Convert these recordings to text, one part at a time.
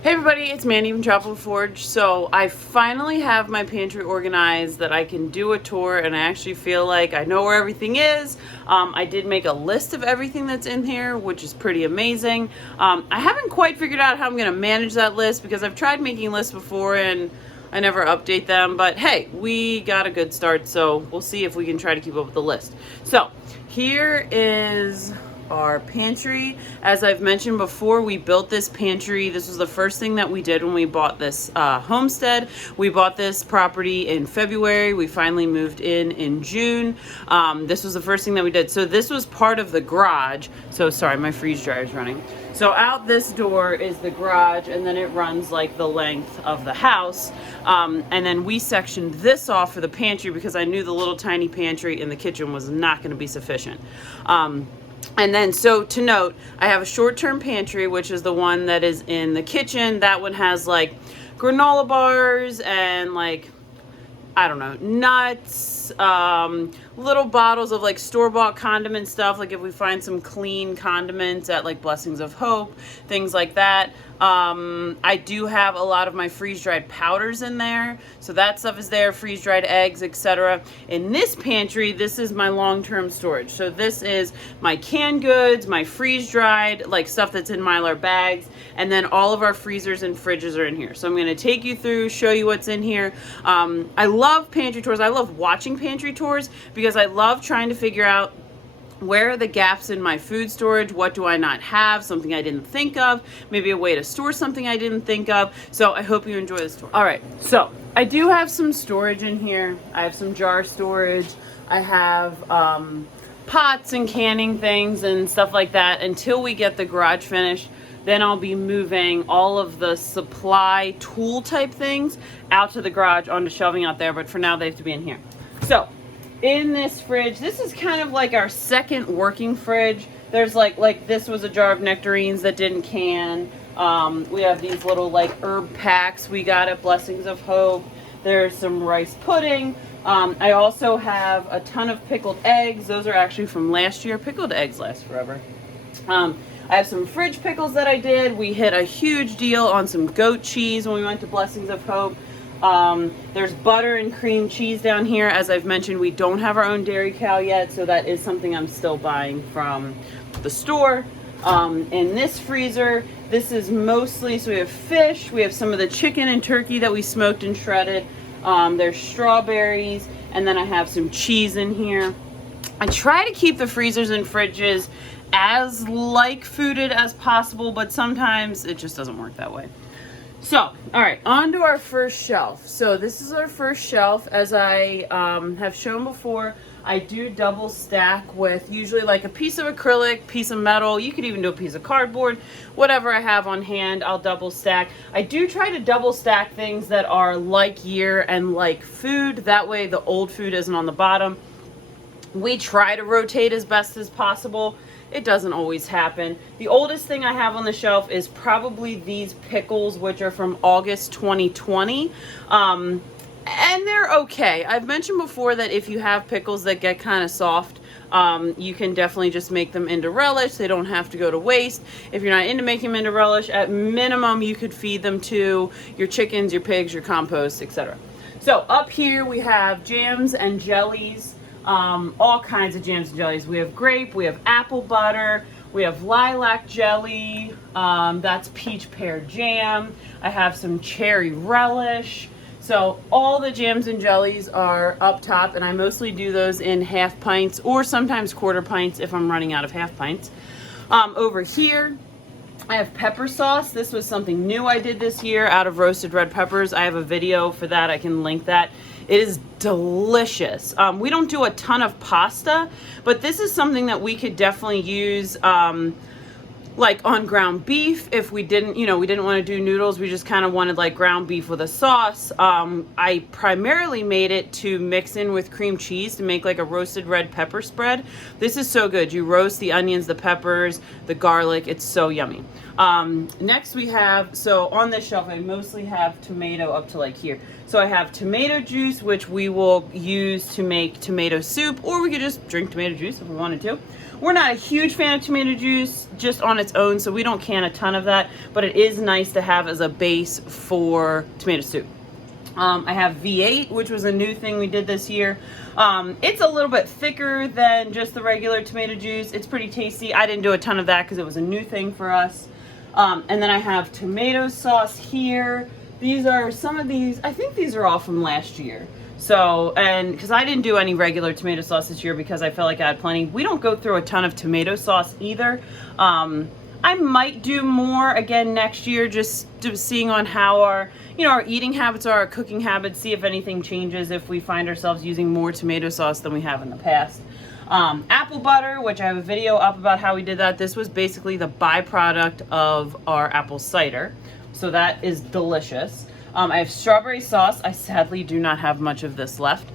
Hey everybody, it's Mandy from Tropical Forge. So I finally have my pantry organized that I can do a tour, and I actually feel like I know where everything is. I did make a list of everything that's in here, which is pretty amazing. I haven't quite figured out how I'm going to manage that list because I've tried making lists before and I never update them, but hey, we got a good start, so we'll see if we can try to keep up with the list. So here is our pantry. As I've mentioned before, we built this pantry. This was the first thing that we did when we bought this homestead. We bought this property in February. We finally moved in June. This was the first thing that we did. So this was part of the garage. So sorry, my freeze dryer is running. So out this door is the garage, and then it runs like the length of the house. And then we sectioned this off for the pantry because I knew the little tiny pantry in the kitchen was not going to be sufficient. And then, so to note, I have a short-term pantry, which is the one that is in the kitchen. That one has like granola bars and like, I don't know, nuts, little bottles of like store-bought condiment stuff, like if we find some clean condiments at like Blessings of Hope, things like that. I do have a lot of my freeze-dried powders in there, so that stuff is there, freeze-dried eggs, etc. In this pantry, this is my long-term storage. So this is my canned goods, my freeze-dried, like stuff that's in Mylar bags, and then all of our freezers and fridges are in here. So I'm going to take you through, show you what's in here. I love pantry tours. I love watching pantry tours because I love trying to figure out where are the gaps in my food storage? What do I not have? Something I didn't think of. Maybe a way to store something I didn't think of. So I hope you enjoy this tour. All right, so I do have some storage in here. I have some jar storage. I have pots and canning things and stuff like that until we get the garage finished. Then I'll be moving all of the supply tool type things out to the garage onto shelving out there. But for now, they have to be in here. So in this fridge, this is kind of like our second working fridge. There's like this was a jar of nectarines that didn't can. We have these little like herb packs we got at Blessings of Hope. There's some rice pudding. I also have a ton of pickled eggs. Those are actually from last year. Pickled eggs last forever. I have some fridge pickles that I did. We hit a huge deal on some goat cheese when we went to Blessings of Hope. There's butter and cream cheese down here. As I've mentioned, we don't have our own dairy cow yet, so that is something I'm still buying from the store. In this freezer, this is mostly, so we have fish, we have some of the chicken and turkey that we smoked and shredded. There's strawberries, and then I have some cheese in here. I try to keep the freezers and fridges as like fooded as possible, but sometimes it just doesn't work that way. So, all right, on to our first shelf. So this is our first shelf. As I have shown before, I do double stack with usually like a piece of acrylic, piece of metal. You could even do a piece of cardboard. Whatever I have on hand, I'll double stack. I do try to double stack things that are like year and like food. That way the old food isn't on the bottom. We try to rotate as best as possible. It doesn't always happen. The oldest thing I have on the shelf is probably these pickles, which are from August 2020. And they're okay. I've mentioned before that if you have pickles that get kind of soft, you can definitely just make them into relish. They don't have to go to waste. If you're not into making them into relish, at minimum, you could feed them to your chickens, your pigs, your compost, etc. So up here we have jams and jellies. All kinds of jams and jellies. We have grape, we have apple butter, we have lilac jelly, that's peach pear jam. I have some cherry relish. So all the jams and jellies are up top, and I mostly do those in half pints or sometimes quarter pints if I'm running out of half pints. Over here, I have pepper sauce. This was something new I did this year out of roasted red peppers. I have a video for that. I can link that. It is delicious. We don't do a ton of pasta, but this is something that we could definitely use like on ground beef. If we didn't, we didn't want to do noodles, we just kind of wanted like ground beef with a sauce. I primarily made it to mix in with cream cheese to make like a roasted red pepper spread. This is so good. You roast the onions, the peppers, the garlic. It's so yummy. Next we have, so on this shelf, I mostly have tomato up to like here. So I have tomato juice, which we will use to make tomato soup, or we could just drink tomato juice if we wanted to. We're not a huge fan of tomato juice just on its own, so we don't can a ton of that, but it is nice to have as a base for tomato soup. I have V8, which was a new thing we did this year. It's a little bit thicker than just the regular tomato juice. It's pretty tasty. I didn't do a ton of that because it was a new thing for us. And then I have tomato sauce here. These are some of these, I think these are all from last year. So, and because I didn't do any regular tomato sauce this year because I felt like I had plenty. We don't go through a ton of tomato sauce either. I might do more again next year, just seeing on how our, our eating habits are, our cooking habits, see if anything changes if we find ourselves using more tomato sauce than we have in the past. Apple butter, which I have a video up about how we did that. This was basically the byproduct of our apple cider. So that is delicious. I have strawberry sauce. I sadly do not have much of this left.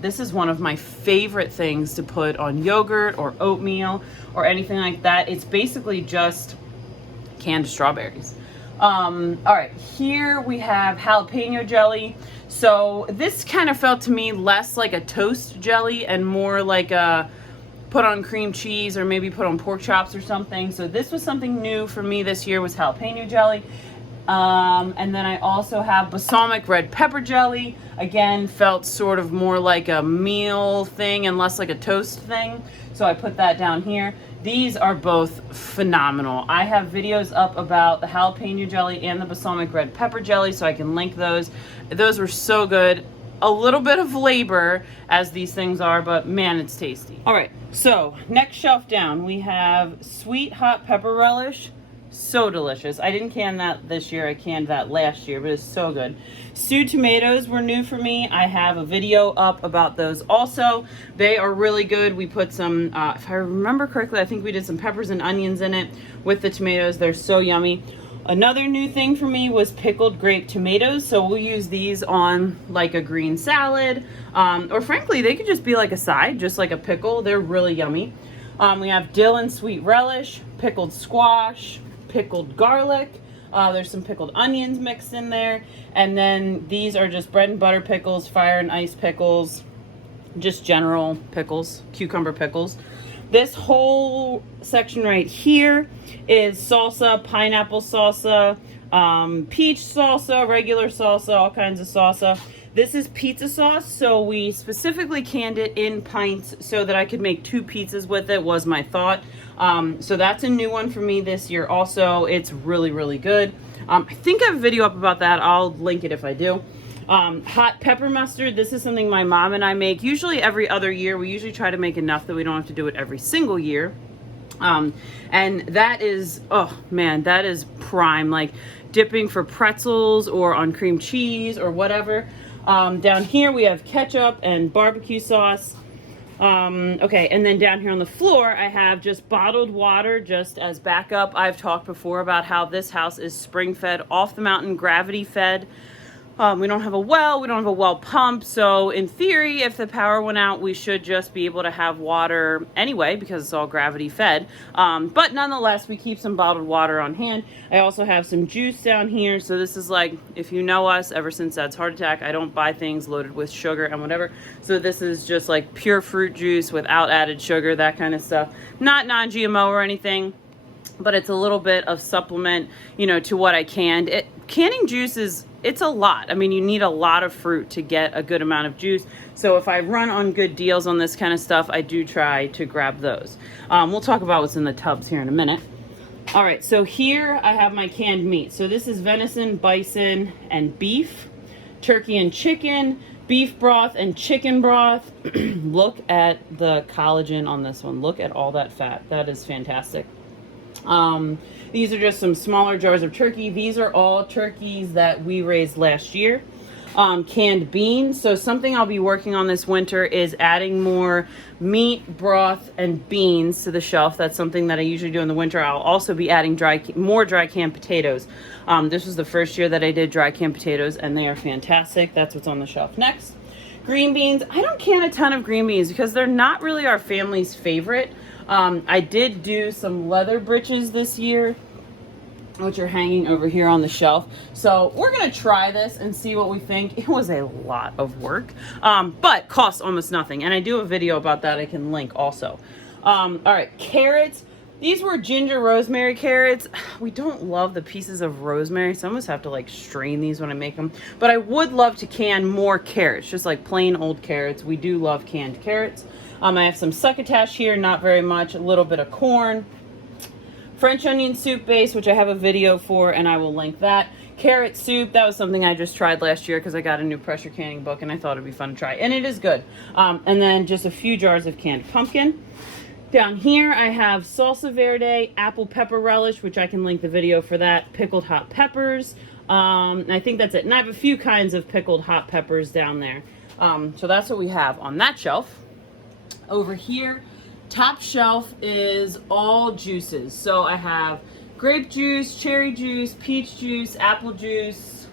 This is one of my favorite things to put on yogurt or oatmeal or anything like that. It's basically just canned strawberries. All right, here we have jalapeno jelly. So this kind of felt to me less like a toast jelly and more like a put on cream cheese or maybe put on pork chops or something. So this was something new for me this year, was jalapeno jelly. And then I also have balsamic red pepper jelly. Again, felt sort of more like a meal thing and less like a toast thing. So I put that down here. These are both phenomenal. I have videos up about the jalapeno jelly and the balsamic red pepper jelly, so I can link those. Those were so good. A little bit of labor as these things are, but man, it's tasty. All right, so next shelf down, we have sweet hot pepper relish. So delicious. I didn't can that this year. I canned that last year, but it's so good. Stewed tomatoes were new for me. I have a video up about those also. They are really good. We put some, if I remember correctly, I think we did some peppers and onions in it with the tomatoes. They're so yummy. Another new thing for me was pickled grape tomatoes. So we'll use these on like a green salad, or frankly, they could just be like a side, just like a pickle. They're really yummy. We have dill and sweet relish, pickled squash, pickled garlic. There's some pickled onions mixed in there. And then these are just bread and butter pickles, fire and ice pickles, just general pickles, cucumber pickles. This whole section right here is salsa, pineapple salsa, peach salsa, regular salsa, all kinds of salsa. This is pizza sauce, so we specifically canned it in pints so that I could make 2 pizzas with it, was my thought. So that's a new one for me this year also. It's really, really good. I think I have a video up about that. I'll link it if I do. Hot pepper mustard. This is something my mom and I make usually every other year. We usually try to make enough that we don't have to do it every single year. And that is, oh man, that is prime, like dipping for pretzels or on cream cheese or whatever. Down here we have ketchup and barbecue sauce. Okay, and then down here on the floor, I have just bottled water just as backup. I've talked before about how this house is spring fed, off the mountain, gravity fed. We don't have a well, we don't have a well pump, so in theory, if the power went out, we should just be able to have water anyway because it's all gravity fed. But nonetheless, we keep some bottled water on hand. I also have some juice down here, so this is like, if you know us, ever since Dad's heart attack, I don't buy things loaded with sugar and whatever. So this is just like pure fruit juice without added sugar, that kind of stuff. Not non-GMO or anything, but it's a little bit of supplement, to what I canned. Canning juice it's a lot. I mean, you need a lot of fruit to get a good amount of juice. So if I run on good deals on this kind of stuff, I do try to grab those. We'll talk about what's in the tubs here in a minute. All right, so here I have my canned meat. So this is venison, bison, and beef, turkey and chicken, beef broth and chicken broth. Look at the collagen on this one. Look at all that fat. That is fantastic. These are just some smaller jars of turkey. These are all turkeys that we raised last year. Canned beans. So something I'll be working on this winter is adding more meat, broth, and beans to the shelf. That's something that I usually do in the winter. I'll also be adding more dry canned potatoes. This was the first year that I did dry canned potatoes, and they are fantastic. That's what's on the shelf next. Green beans. I don't can a ton of green beans because they're not really our family's favorite. I did do some leather britches this year, which are hanging over here on the shelf. So we're gonna try this and see what we think. It was a lot of work, but costs almost nothing. And I do a video about that I can link also. All right, carrots. These were ginger rosemary carrots. We don't love the pieces of rosemary, so I almost have to like strain these when I make them. But I would love to can more carrots, just like plain old carrots. We do love canned carrots. I have some succotash here, not very much, a little bit of corn. French onion soup base, which I have a video for, and I will link that. Carrot soup, that was something I just tried last year because I got a new pressure canning book and I thought it'd be fun to try, and it is good. And then just a few jars of canned pumpkin. Down here I have salsa verde, apple pepper relish, which I can link the video for that, pickled hot peppers. I think that's it. And I have a few kinds of pickled hot peppers down there. So that's what we have on that shelf. Over here, top shelf is all juices. So I have grape juice, cherry juice, peach juice, apple juice.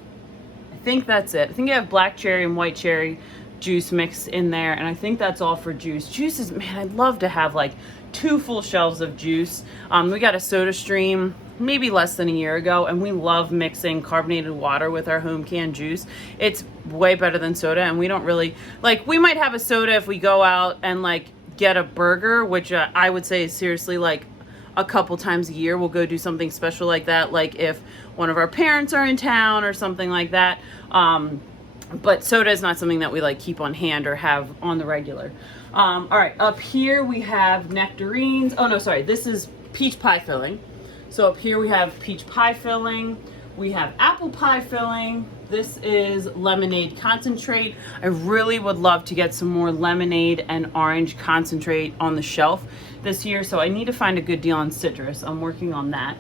I think that's it. I think I have black cherry and white cherry juice mixed in there, and I think that's all for juice. Juices, man, I'd love to have like 2 full shelves of juice. We got a Soda Stream maybe less than a year ago, and we love mixing carbonated water with our home canned juice. It's way better than soda, and we don't really like, we might have a soda if we go out and like get a burger, which I would say is seriously like a couple times a year. We'll go do something special like that, like if one of our parents are in town or something like that. But soda is not something that we like keep on hand or have on the regular. All right, up here we have nectarines. Oh no, sorry, this is peach pie filling. So up here we have peach pie filling. We have apple pie filling. This is lemonade concentrate. I really would love to get some more lemonade and orange concentrate on the shelf this year, so I need to find a good deal on citrus. I'm working on that.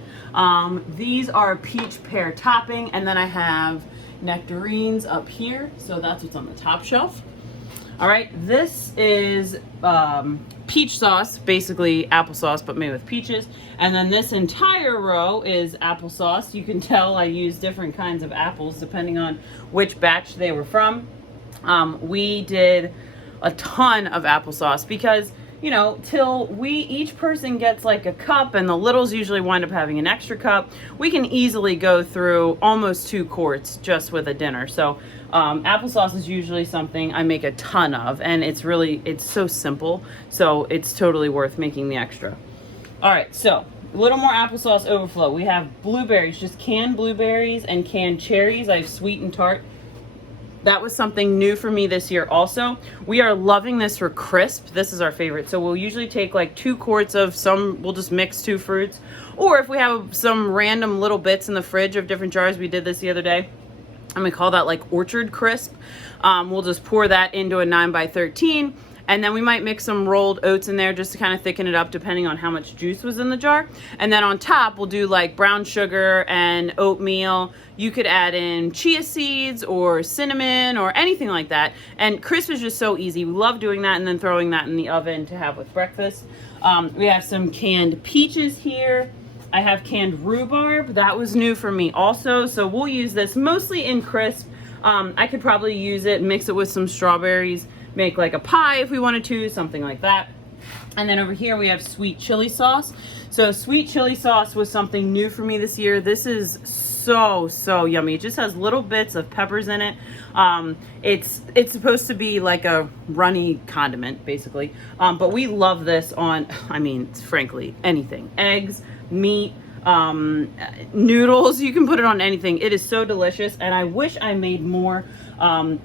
These are peach pear topping, and then I have nectarines up here, so that's what's on the top shelf. All right, this is peach sauce, basically applesauce but made with peaches, and then this entire row is applesauce. You can tell I use different kinds of apples depending on which batch they were from. We did a ton of applesauce because, you know, till each person gets like a cup, and the littles usually wind up having an extra cup, we can easily go through almost 2 quarts just with a dinner. So applesauce is usually something I make a ton of, and it's so simple, so it's totally worth making the extra. All right, so a little more applesauce overflow. We have blueberries, just canned blueberries and canned cherries. I have sweet and tart. That was something new for me this year also. We are loving this for crisp. This is our favorite. So we'll usually take like 2 quarts of some, we'll just mix 2 fruits. Or if we have some random little bits in the fridge of different jars, we did this the other day, and we call that like orchard crisp. We'll just pour that into a 9x13. And then we might mix some rolled oats in there just to kind of thicken it up depending on how much juice was in the jar. And then on top, we'll do like brown sugar and oatmeal. You could add in chia seeds or cinnamon or anything like that. And crisp is just so easy. We love doing that and then throwing that in the oven to have with breakfast. We have some canned peaches here. I have canned rhubarb. That was new for me also. So we'll use this mostly in crisp. I could probably use it, mix it with some strawberries, make like a pie if we wanted to, something like that. And then over here we have sweet chili sauce. So sweet chili sauce was something new for me this year. This is so yummy. It just has little bits of peppers in it. It's supposed to be like a runny condiment basically. But we love this on, I mean, frankly, anything. Eggs, meat, noodles, you can put it on anything. It is so delicious, and I wish I made more.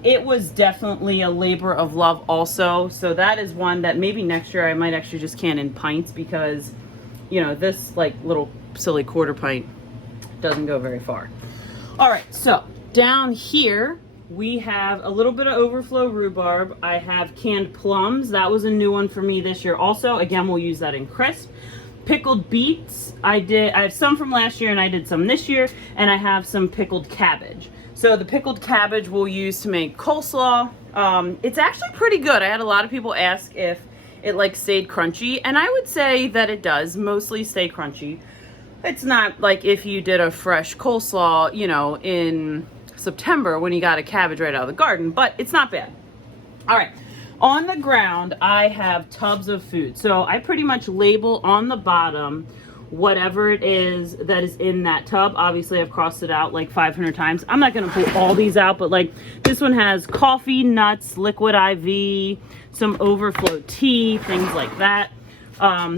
It was definitely a labor of love also, so that is one that maybe next year I might actually just can in pints, because, you know, this like little silly quarter pint doesn't go very far. All right, so down here we have a little bit of overflow rhubarb. I have canned plums. That was a new one for me this year also. Again, we'll use that in crisp. Pickled beets, I have some from last year and I did some this year, and I have some pickled cabbage. So the pickled cabbage we'll use to make coleslaw. It's actually pretty good. I had a lot of people ask if it like stayed crunchy, and I would say that it does mostly stay crunchy. It's not like if you did a fresh coleslaw, you know, in September when you got a cabbage right out of the garden, but it's not bad. All right. On the ground, I have tubs of food. So I pretty much label on the bottom whatever it is that is in that tub. Obviously, I've crossed it out like 500 times. I'm not going to pull all these out, but like this one has coffee, nuts, liquid IV, some overflow tea, things like that.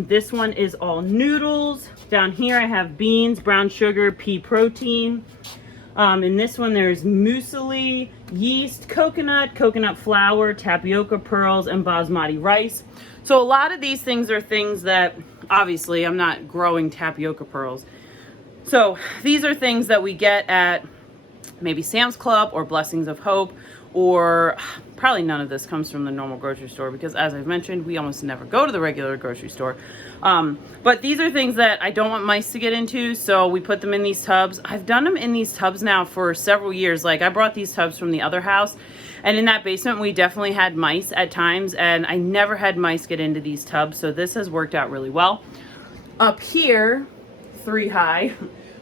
This one is all noodles. Down here I have beans, brown sugar, pea protein. In this one there's muesli, yeast, coconut flour, tapioca pearls, and basmati rice. So a lot of these things are things that, obviously I'm not growing tapioca pearls. So these are things that we get at maybe Sam's Club or Blessings of Hope, or probably none of this comes from the normal grocery store because, as I've mentioned, we almost never go to the regular grocery store. But these are things that I don't want mice to get into, so we put them in these tubs. I've done them in these tubs now for several years. Like, I brought these tubs from the other house, and in that basement we definitely had mice at times, and I never had mice get into these tubs, so this has worked out really well. Up here, 3 high,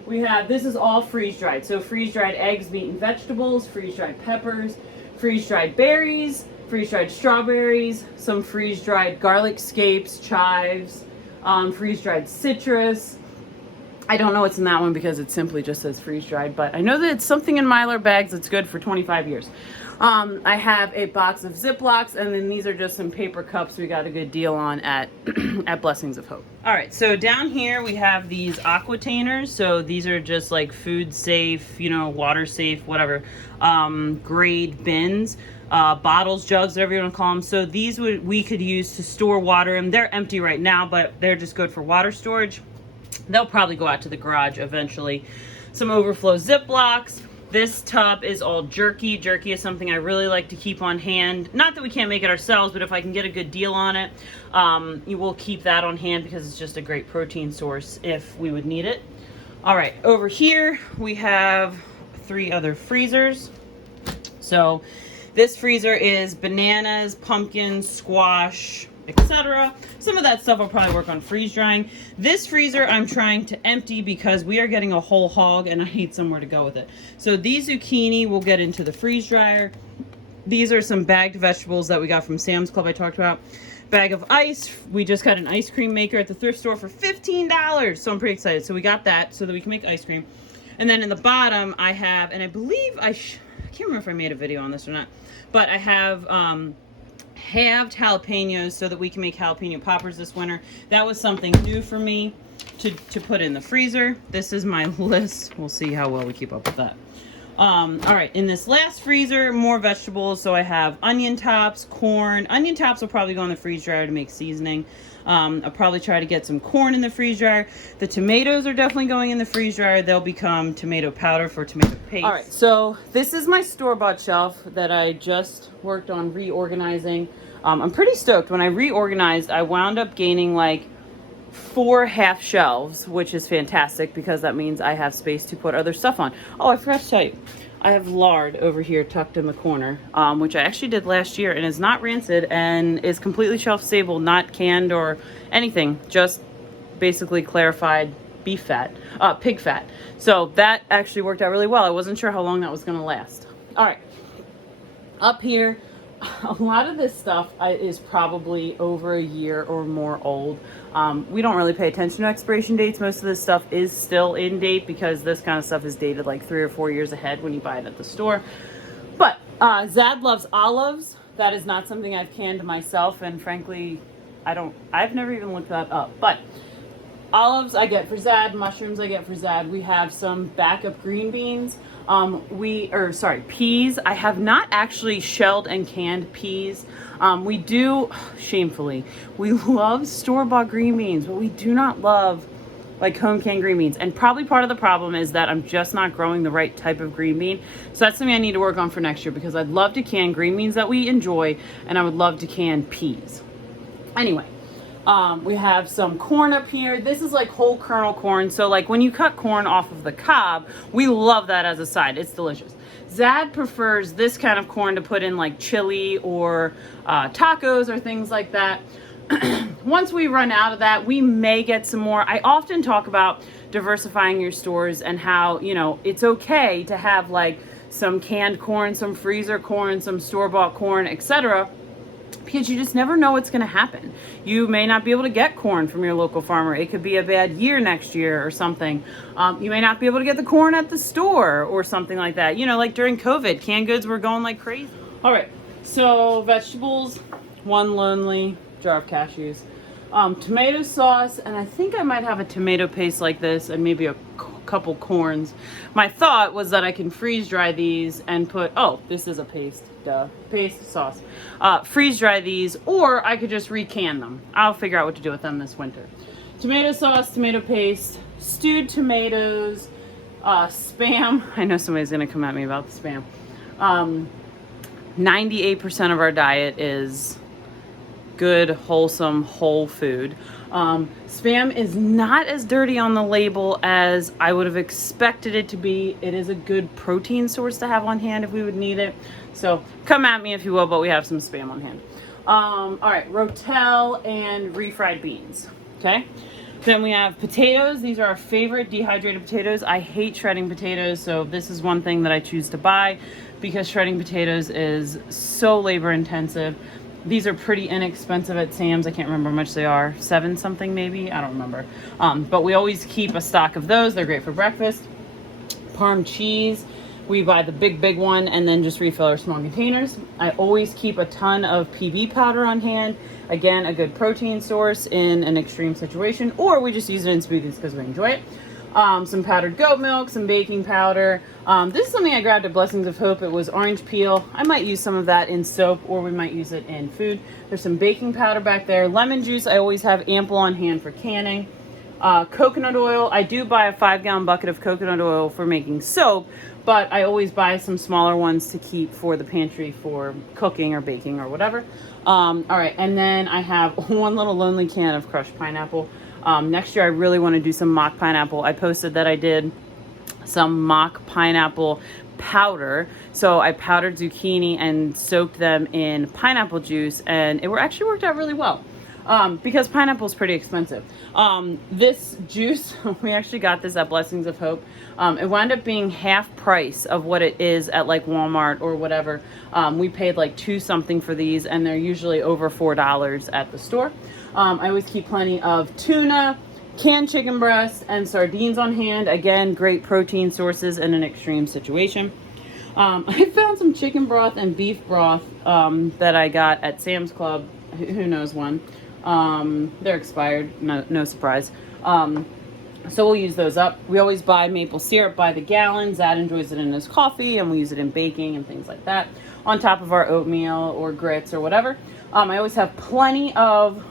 we have, this is all freeze-dried. So freeze-dried eggs, meat, and vegetables, freeze-dried peppers, freeze-dried berries, freeze-dried strawberries, some freeze-dried garlic scapes, chives, freeze-dried citrus. I don't know what's in that one because it simply just says freeze-dried, but I know that it's something in Mylar bags that's good for 25 years. I have a box of Ziplocs, and then these are just some paper cups we got a good deal on at at Blessings of Hope. All right, so down here we have these aquatainers. So these are just like food safe, you know, water safe, whatever, grade bins, bottles, jugs, whatever you want to call them. So these we could use to store water, and they're empty right now, but they're just good for water storage. They'll probably go out to the garage eventually. Some overflow Ziplocs. This tub is all jerky. Jerky is something I really like to keep on hand. Not that we can't make it ourselves, but if I can get a good deal on it, you will keep that on hand because it's just a great protein source if we would need it. All right, over here we have 3 other freezers. So this freezer is bananas, pumpkins, squash, etc. Some of that stuff I'll probably work on freeze drying. This freezer I'm trying to empty because we are getting a whole hog and I need somewhere to go with it. So these zucchini will get into the freeze dryer. These are some bagged vegetables that we got from Sam's Club I talked about. Bag of ice. We just got an ice cream maker at the thrift store for $15. So I'm pretty excited. So we got that so that we can make ice cream. And then in the bottom I have, and I believe I can't remember if I made a video on this or not, but I have halved jalapenos so that we can make jalapeno poppers this winter. That was something new for me to put in the freezer. This is my list. We'll see how well we keep up with that. All right, in this last freezer, more vegetables. So I have onion tops, corn. Onion tops will probably go in the freeze dryer to make seasoning. I'll probably try to get some corn in the freeze dryer. The tomatoes are definitely going in the freeze dryer. They'll become tomato powder for tomato paste. All right, so this is my store-bought shelf that I just worked on reorganizing. I'm pretty stoked. When I reorganized, I wound up gaining like 4 half shelves, which is fantastic because that means I have space to put other stuff on. Oh, I forgot to tell you, I have lard over here tucked in the corner, which I actually did last year and is not rancid and is completely shelf stable, not canned or anything, just basically clarified beef fat, pig fat. So that actually worked out really well. I wasn't sure how long that was going to last. All right, up here, a lot of this stuff is probably over a year or more old. We don't really pay attention to expiration dates. Most of this stuff is still in date because this kind of stuff is dated like 3 or 4 years ahead when you buy it at the store. But Zad loves olives. That is not something I've canned myself, and frankly, I've never even looked that up. But olives I get for Zad, mushrooms I get for Zad. We have some backup green beans. Peas. I have not actually shelled and canned peas. We do, shamefully, we love store-bought green beans, but we do not love like home canned green beans. And probably part of the problem is that I'm just not growing the right type of green bean. So that's something I need to work on for next year because I'd love to can green beans that we enjoy, and I would love to can peas. Anyway. We have some corn up here. This is like whole kernel corn. So like when you cut corn off of the cob, we love that as a side. It's delicious. Zad prefers this kind of corn to put in like chili or tacos or things like that. Once we run out of that, we may get some more. I often talk about diversifying your stores and how, you know, it's okay to have like some canned corn, some freezer corn, some store-bought corn, etc., because you just never know what's going to happen. You may not be able to get corn from your local farmer. It could be a bad year next year or something. You may not be able to get the corn at the store or something like that. You know, like during COVID, canned goods were going like crazy. All right, so vegetables, one lonely jar of cashews. tomato sauce, and I think I might have a tomato paste like this and maybe a couple corns. My thought was that I can freeze dry these and put, oh, this is a paste, duh, paste sauce. Freeze dry these, or I could just recan them. I'll figure out what to do with them this winter. Tomato sauce, tomato paste, stewed tomatoes, Spam. I know somebody's gonna come at me about the Spam. 98% of our diet is good, wholesome, whole food. Spam is not as dirty on the label as I would have expected it to be. It is a good protein source to have on hand if we would need it. So come at me if you will, but we have some Spam on hand. All right, rotel and refried beans. Okay. Then we have potatoes. These are our favorite dehydrated potatoes. I hate shredding potatoes, so this is one thing that I choose to buy because shredding potatoes is so labor intensive. These are pretty inexpensive at Sam's. I can't remember how much they are. 7 something maybe? I don't remember. But we always keep a stock of those. They're great for breakfast. Parm cheese. We buy the big one and then just refill our small containers. I always keep a ton of PB powder on hand. Again, a good protein source in an extreme situation, or we just use it in smoothies because we enjoy it. Some powdered goat milk, some baking powder. This is something I grabbed at Blessings of Hope. It was orange peel. I might use some of that in soap, or we might use it in food. There's some baking powder back there. Lemon juice, I always have ample on hand for canning. Coconut oil, I do buy a 5-gallon bucket of coconut oil for making soap, but I always buy some smaller ones to keep for the pantry for cooking or baking or whatever. All right, and then I have one little lonely can of crushed pineapple. Next year I really want to do some mock pineapple. I posted that I did some mock pineapple powder. So I powdered zucchini and soaked them in pineapple juice, and it actually worked out really well. Because pineapple is pretty expensive. This juice, we actually got this at Blessings of Hope. It wound up being half price of what it is at like Walmart or whatever. We paid like $2 something for these, and they're usually over $4 at the store. I always keep plenty of tuna, canned chicken breast, and sardines on hand. Again, great protein sources in an extreme situation. I found some chicken broth and beef broth that I got at Sam's Club. Who knows when. They're expired, no surprise. So we'll use those up. We always buy maple syrup by the gallon. Zad enjoys it in his coffee, and we use it in baking and things like that on top of our oatmeal or grits or whatever. I always have plenty of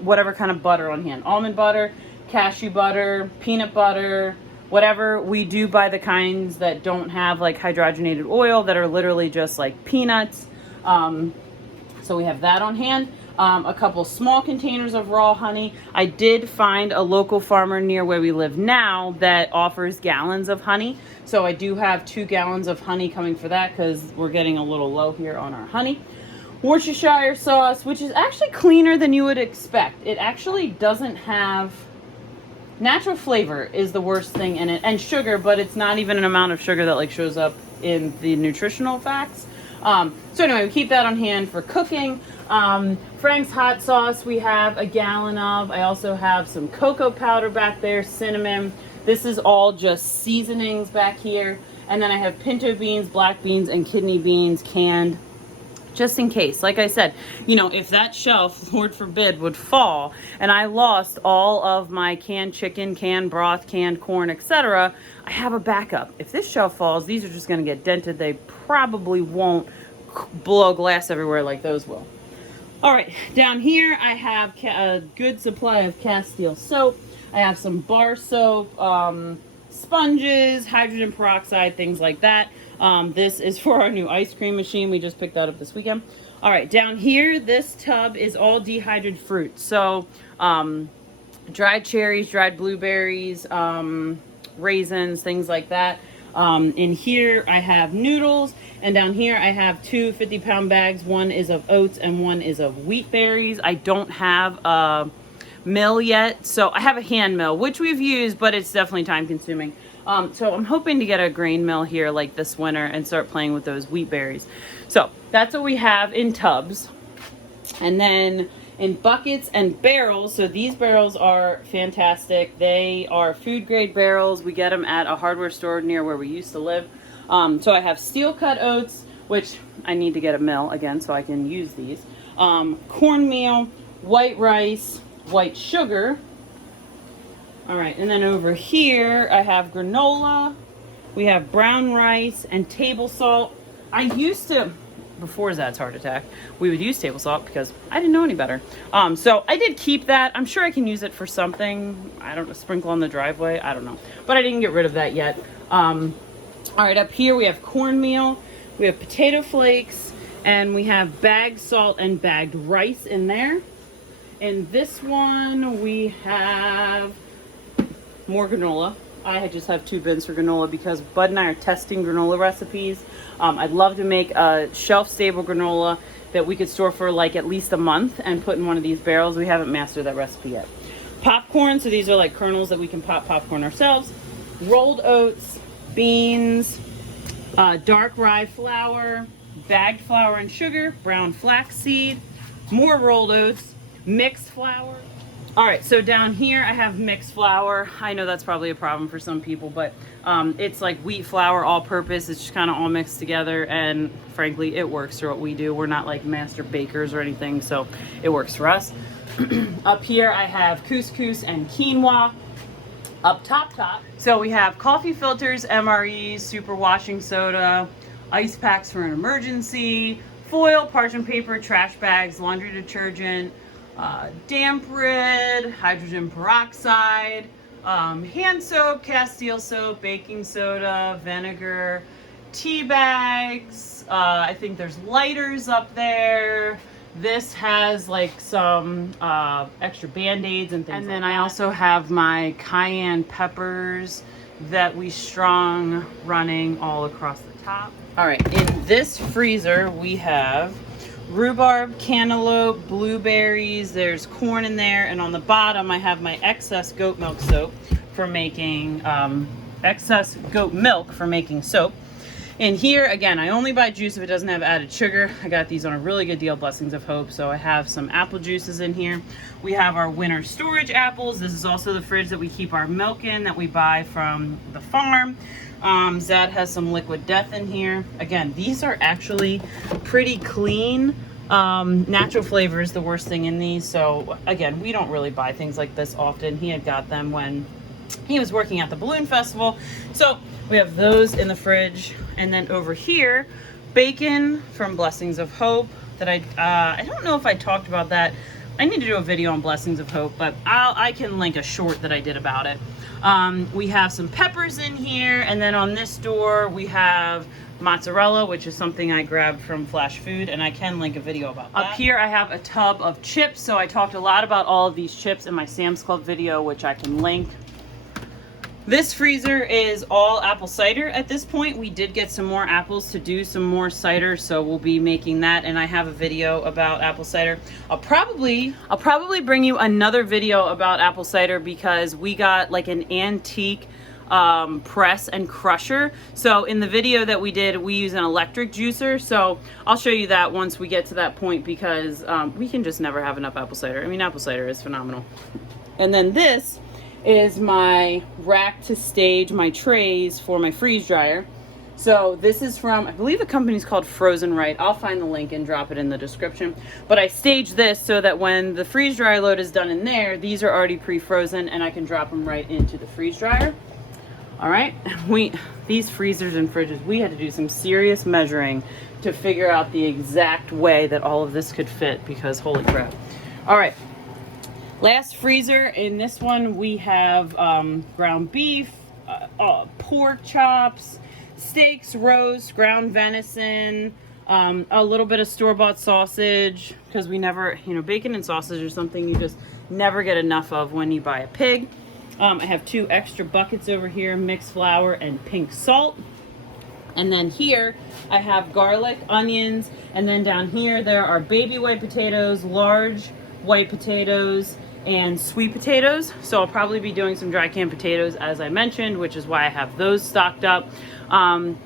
whatever kind of butter on hand. Almond butter, cashew butter, peanut butter, whatever. We do buy the kinds that don't have like hydrogenated oil, that are literally just like peanuts. So we have that on hand. A couple small containers of raw honey. I did find a local farmer near where we live now that offers gallons of honey. So I do have 2 gallons of honey coming for that because we're getting a little low here on our honey. Worcestershire sauce, which is actually cleaner than you would expect. It actually doesn't have... Natural flavor is the worst thing in it, and sugar, but it's not even an amount of sugar that like shows up in the nutritional facts. So anyway, we keep that on hand for cooking. Frank's hot sauce we have a gallon of. I also have some cocoa powder back there, cinnamon. This is all just seasonings back here. And then I have pinto beans, black beans, and kidney beans canned, just in case. Like I said, you know, if that shelf, Lord forbid, would fall and I lost all of my canned chicken, canned broth, canned corn, etc., I have a backup. If this shelf falls, these are just going to get dented. They probably won't blow glass everywhere like those will. All right, down here I have a good supply of Castile soap. I have some bar soap, sponges, hydrogen peroxide, things like that. This is for our new ice cream machine. We just picked that up this weekend. All right, down here, this tub is all dehydrated fruit. So dried cherries, dried blueberries, raisins, things like that. In here, I have noodles. And down here, I have 2 50-pound bags. One is of oats and one is of wheat berries. I don't have a mill yet. So I have a hand mill, which we've used, but it's definitely time consuming. So I'm hoping to get a grain mill here like this winter and start playing with those wheat berries. So that's what we have in tubs. And then in buckets and barrels. So these barrels are fantastic. They are food grade barrels. We get them at a hardware store near where we used to live. So I have steel cut oats, which I need to get a mill again so I can use these. Cornmeal, white rice, white sugar. All right, and then over here I have granola. We have brown rice and table salt. I used to, before Zad's heart attack, we would use table salt because I didn't know any better. So I did keep that. I'm sure I can use it for something. I don't know, sprinkle on the driveway. I don't know. But I didn't get rid of that yet. All right, up here we have cornmeal. We have potato flakes. And we have bagged salt and bagged rice in there. In this one, we have more granola. I just have 2 bins for granola because Bud and I are testing granola recipes. I'd love to make a shelf-stable granola that we could store for like at least a month and put in one of these barrels. We haven't mastered that recipe yet. Popcorn, so these are like kernels that we can pop popcorn ourselves. Rolled oats, beans, dark rye flour, bagged flour and sugar, brown flaxseed, more rolled oats, mixed flour. All right, so down here I have mixed flour. I know that's probably a problem for some people, but it's like wheat flour, all purpose. It's just kind of all mixed together, and frankly, it works for what we do. We're not like master bakers or anything, so it works for us. Up here I have couscous and quinoa. Up top. So we have coffee filters, MREs, super washing soda, ice packs for an emergency, foil, parchment paper, trash bags, laundry detergent, damp rid, hydrogen peroxide, hand soap, Castile soap, baking soda, vinegar, tea bags. I think there's lighters up there. This has like some extra band-aids and things. And then I also have my cayenne peppers that we strung running all across the top. All right, in this freezer we have rhubarb, cantaloupe, blueberries, there's corn in there, and on the bottom I have my excess goat milk soap for making soap. In here, again, I only buy juice if it doesn't have added sugar. I got these on a really good deal, Blessings of Hope, so I have some apple juices in here. We have our winter storage apples. This is also the fridge that we keep our milk in that we buy from the farm. Zad has some liquid death in here. Again, these are actually pretty clean. Natural flavor is the worst thing in these, so again, we don't really buy things like this often. He had got them when he was working at the balloon festival, so we have those in the fridge. And then over here, bacon from Blessings of Hope that I don't know if I talked about that. I need to do a video on Blessings of Hope, but I can link a short that I did about it. We have some peppers in here, and then on this door we have mozzarella, which is something I grabbed from Flash Food, and I can link a video about that. Up here I have a tub of chips, so I talked a lot about all of these chips in my Sam's Club video, which I can link. This freezer is all apple cider at this point. We did get some more apples to do some more cider, so we'll be making that, and I have a video about apple cider. I'll probably bring you another video about apple cider because we got like an antique press and crusher. So in the video that we did, we use an electric juicer, so I'll show you that once we get to that point because we can just never have enough apple cider. I mean, apple cider is phenomenal. And then this is my rack to stage my trays for my freeze dryer. So this is from, I believe the company's called Frozen Right. I'll find the link and drop it in the description. But I stage this so that when the freeze dryer load is done in there, these are already pre-frozen and I can drop them right into the freeze dryer. All right, these freezers and fridges, we had to do some serious measuring to figure out the exact way that all of this could fit because holy crap. All right. Last freezer, in this one we have ground beef, pork chops, steaks, roast, ground venison, a little bit of store-bought sausage because we never, bacon and sausage are something you just never get enough of when you buy a pig. I have 2 extra buckets over here, mixed flour and pink salt. And then here I have garlic, onions, and then down here there are baby white potatoes, large white potatoes, and sweet potatoes. So I'll probably be doing some dry canned potatoes as I mentioned, which is why I have those stocked up. And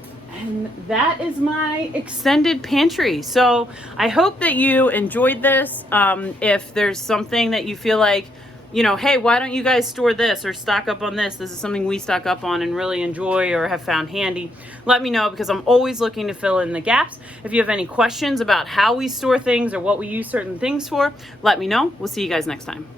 that is my extended pantry. So I hope that you enjoyed this. If there's something that you feel like, hey, why don't you guys store this or stock up on this? This is something we stock up on and really enjoy or have found handy. Let me know because I'm always looking to fill in the gaps. If you have any questions about how we store things or what we use certain things for, let me know. We'll see you guys next time.